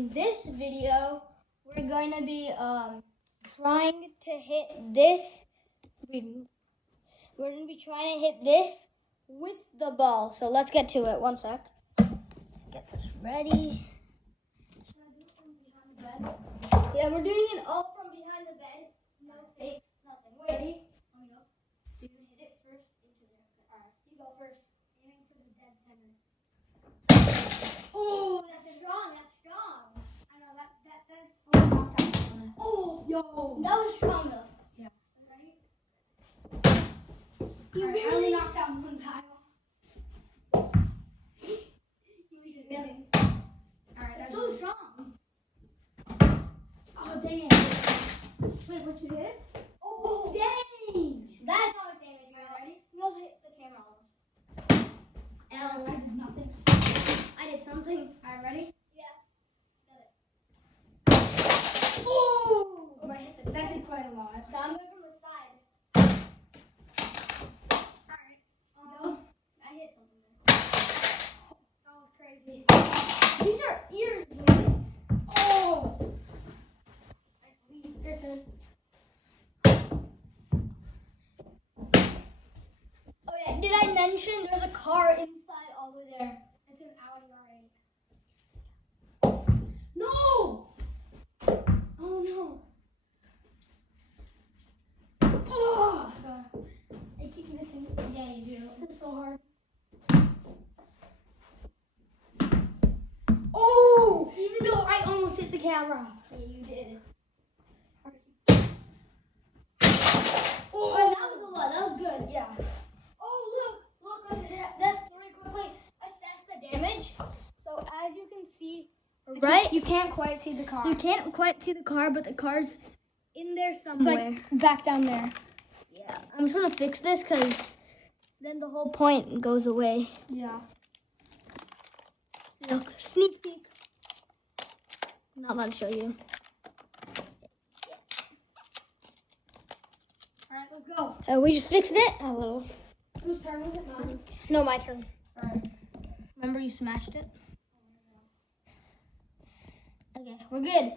In this video, we're going to be trying to hit this. We're going to be trying to hit this with the ball. So let's get to it. One sec. Let's get this ready. Should I do it from behind the bed? Yeah, we're doing it all from behind the bed. No fakes, nothing. Wait, ready? Let me go. So you're going to hit it first into there. All right, you go first. Aiming for the dead center. Oh, that's strong. That's strong. I know that. Oh, yo. That was strong though. Yeah. Right? You really I only knocked out one time. You did it. Alright, that's so strong. Oh, dang it. Wait, what you hit? Oh, dang. That's how much damage you got. Ready? You also hit the camera almost. I did nothing. I did something. Alright, ready? Yeah. Got it. Oh! Oh, I hit the that did quite a lot. So I'm going from the side. Alright. I hit something there. That was crazy. These are ears bleeding. Oh! Nice lead. Your turn. Oh yeah, did I mention there's a car inside all the way there? It's an Audi R8. No! Oh no. Oh! I keep missing. Yeah, you do. It's so hard. Oh! Even though I almost hit the camera. Yeah, you did. Oh, that was a lot. That was good. Yeah. Oh, look. Let's really quickly assess the damage. So as you can see, right? You can't quite see the car. You can't quite see the car, but the car's in there somewhere. It's like back down there. Yeah. I'm just gonna fix this because then the whole point goes away. Yeah. So look, sneak peek. Not allowed to show you. Alright, let's go. We just fixed it a little. Whose turn was it? Mine? No, my turn. Alright. Remember you smashed it? Okay, we're good.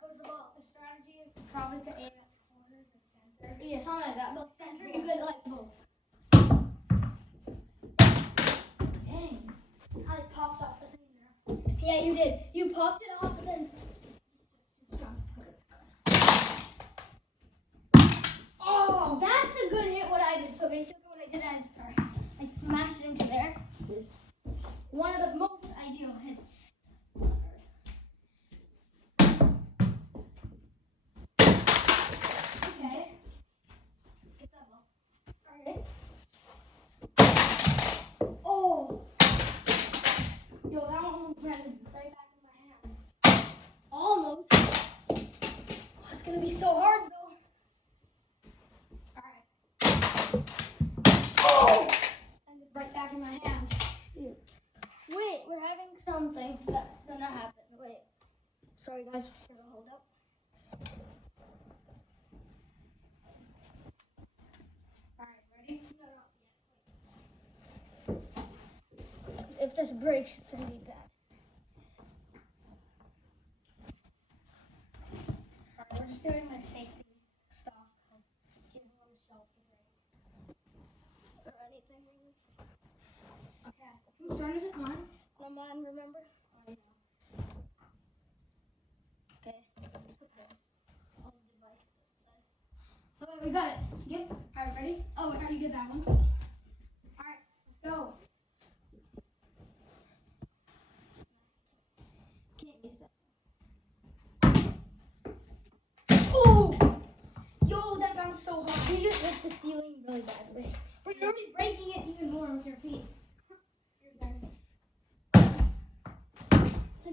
Where's the ball? The strategy is probably to aim at corners and center. Yeah, something like that. But center, you could like both. Dang. I popped off the thing there. Yeah, you did. You popped it off and then. Oh, that's a good hit. What I did. So basically, what I did, I smashed it into there. One of the most ideal hits. Okay. Get that ball. Alright. Oh, Yo, that one almost landed right back in my hand. almost. Oh, it's gonna be so hard though. Alright. Oh! Landed right back in my hand. Wait, we're having something that's gonna happen. Wait. Sorry guys, for the hold up. Alright, ready? If this breaks, it's gonna be bad. Alright, we're just doing like safety stuff because he doesn't want to shelf to break. Or anything really. Okay. Whose turn is it? Mine? No, mine, remember? Oh, yeah. Okay, let's put this on the device inside. Oh, we got it. Yep. Alright, ready? Oh, Alright, you get that one. Alright, let's go. Can't use that. Oh! Yo, that bounced so hard. You just hit the ceiling really badly. But you're already breaking it even more with your feet. Like,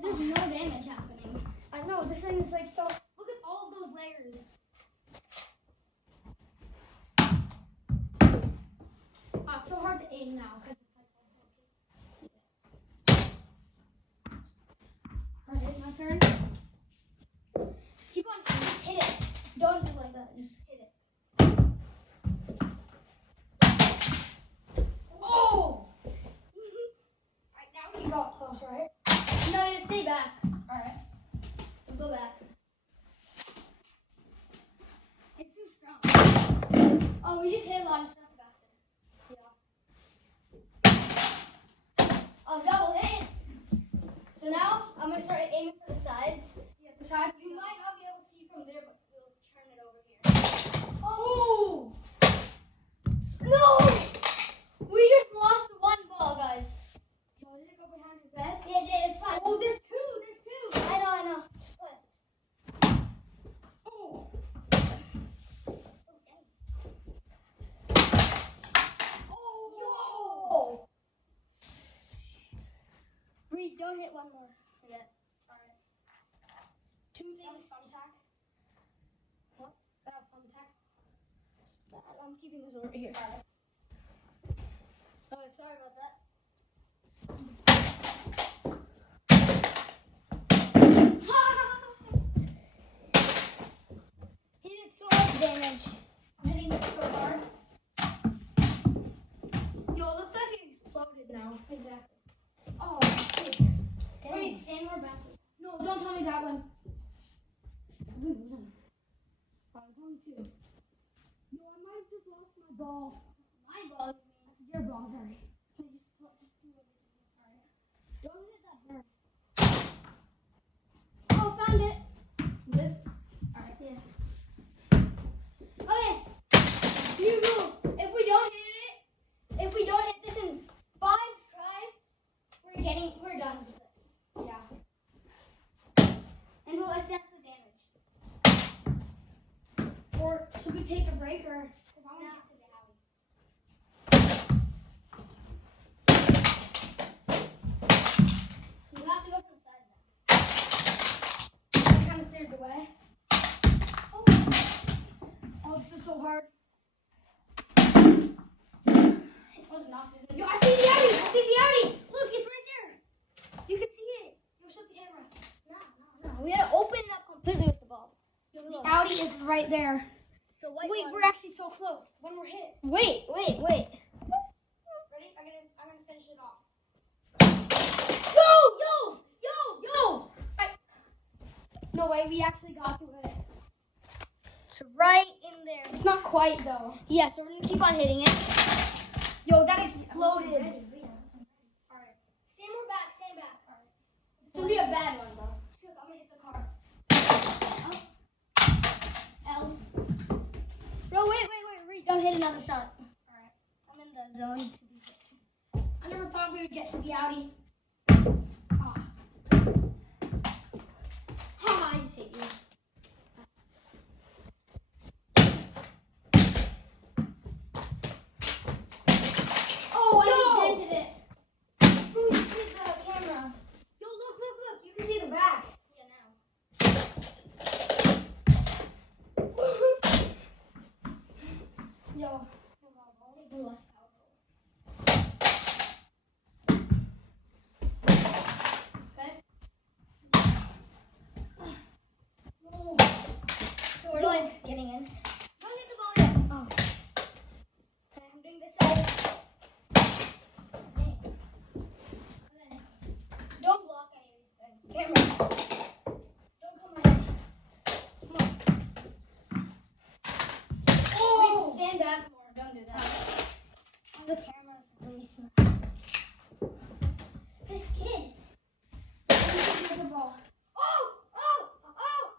there's no damage happening. I know, this thing is like so. Look at all of those layers. It's so hard to aim now because it's like. Alright, my turn. Just keep on hit it. Don't do like that. Just hit it. close, right? No, you stay back. Alright. Go back. It's too strong. Oh, we just hit a lot of stuff back there. Yeah. Oh, double hit. So now I'm gonna start aiming for the sides. Yeah, the sides. You might not be able to see from there, but we'll turn it over here. Oh! No! We just lost one ball, guys. Yo, did it go behind your bed? Yeah, yeah, it's fine. Oh, there's two. There's two. I know. But Oh. oh, Reed, don't hit one more. Yeah. Alright. Two things. Thumbtack. What? Thumbtack. I'm keeping this over here. Alright. Oh, sorry about that. He did so much damage. I'm hitting it so hard. Yo, it looks like it exploded now. Exactly. Oh, shit. Reed, stand more back. No, don't tell me that one. Oh, there's only two. Yo, I might have just lost my ball. My ball. Your ball, sorry. Just do everything. Alright. Don't hit that bird. Oh, found it. Good? Alright. Yeah. Okay. New rule. If we don't hit this in 5 tries, we're done with it. Yeah. And we'll assess the damage. Or should we take a break or? Because I want to No. get to the alley. You have to go from the side now. I kind of cleared the way. Oh, this is so hard. It was knocked in. Yo, I see the alley. I see the alley. Look, it's right there. You can see it. Yo, shut the camera. No. We had to open it up completely with the ball. Yo, the alley is right there. The white Wait, one. we're actually so close. When we're hit. Wait. Ready? I'm gonna finish it off. Yo! No way, we actually got to it. It's right in there. It's not quite though. Yeah, so we're gonna keep on hitting it. Yo, that exploded. Alright. Stand more back, Alright. It's gonna be a bad one though. I'm gonna hit the car. L. Bro, wait. Reed, don't hit another shot. Alright. I'm in the zone to be hit. I never thought we would get to the Audi. Ha, I just hit you. Oh, I just dented it. Bro, you hit the camera. Yo, look. You can see the back. Yeah, now. Yo. Take less power. Okay? No. So we're like getting in. Don't hit the ball yet. Oh. Okay, I'm doing this side. Okay. Don't block any of these things. Camera. Don't come right. Come on. Oh. Stand back more. Don't do that. Oh, the camera is really smart. This kid. Hit the ball. Oh!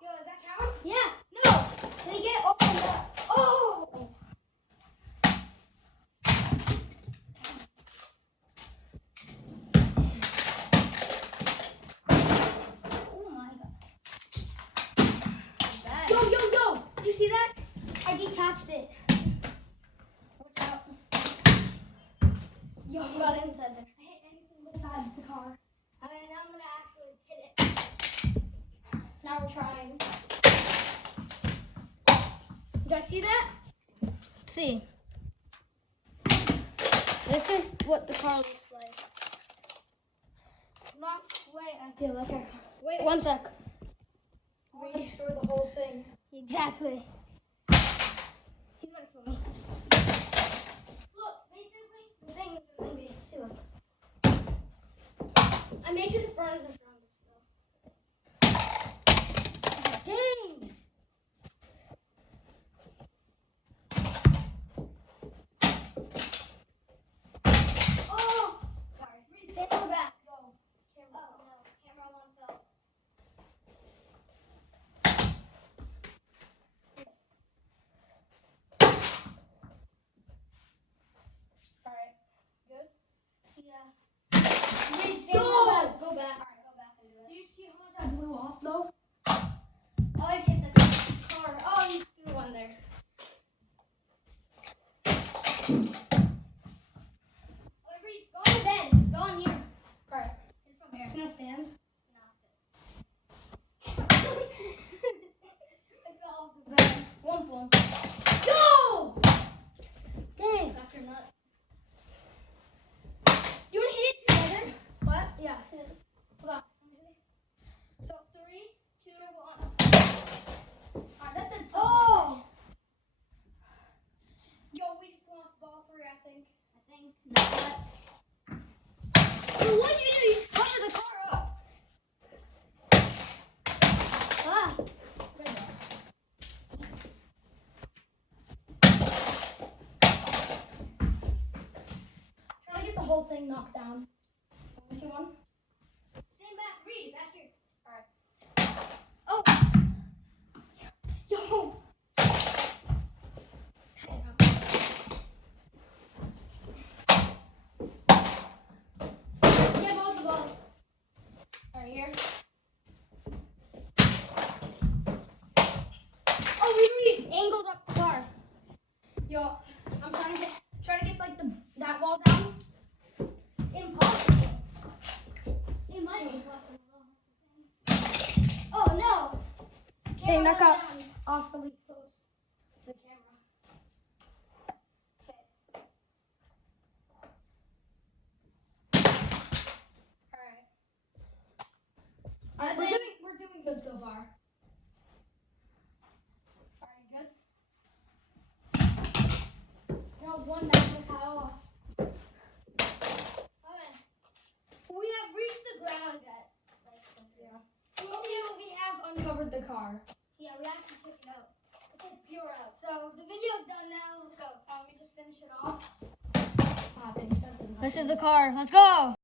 Yo, does that count? Yeah. No. They get opened up. Oh! Oh my god. Bad. Yo. You see that? I detached it. Watch out. Yo, You got inside there. I hit anything besides the car. Okay, now I'm gonna actually hit it. Now we're trying. You guys see that? Let's see. This is what the car looks like. It's not quite. I feel like I Wait 1 sec. want to destroy the whole thing. Exactly. He's ready for me. Look, basically, the thing is gonna be, see, look. I'm off though. Always hit the car. Oh, you threw one there. Go to bed. Go in here. Alright, hit from here. Can I stand? No. I fell off the bed. One. Go! Dang. Got your nut. You want to hit it together? What? Yeah. Hold on. So 3, 2, 1. Alright, that did something. Oh! Yo, we just lost ball 3, I think. No. So what do? You just cover the car up. Ah. Try to get the whole thing knocked down. Let me see one. Stand back. Read. Back here. Alright. Oh. Yo! Get both the balls. Right here. Oh, we already angled up the car. Yo, I'm trying to get like that wall down. Impossible. It might be impossible. Oh no. Dang, that Camera got down. awfully close to the camera. Okay. Alright, we're doing good so far. Are you good? No, one magnet tile off. Okay. We have reached the ground yet. Yeah. We have uncovered the car. Yeah, we actually took it out. We took pure out. So the video's done now. Let's go. Let me just finish it off. Ah, thank you. This is the car. Let's go.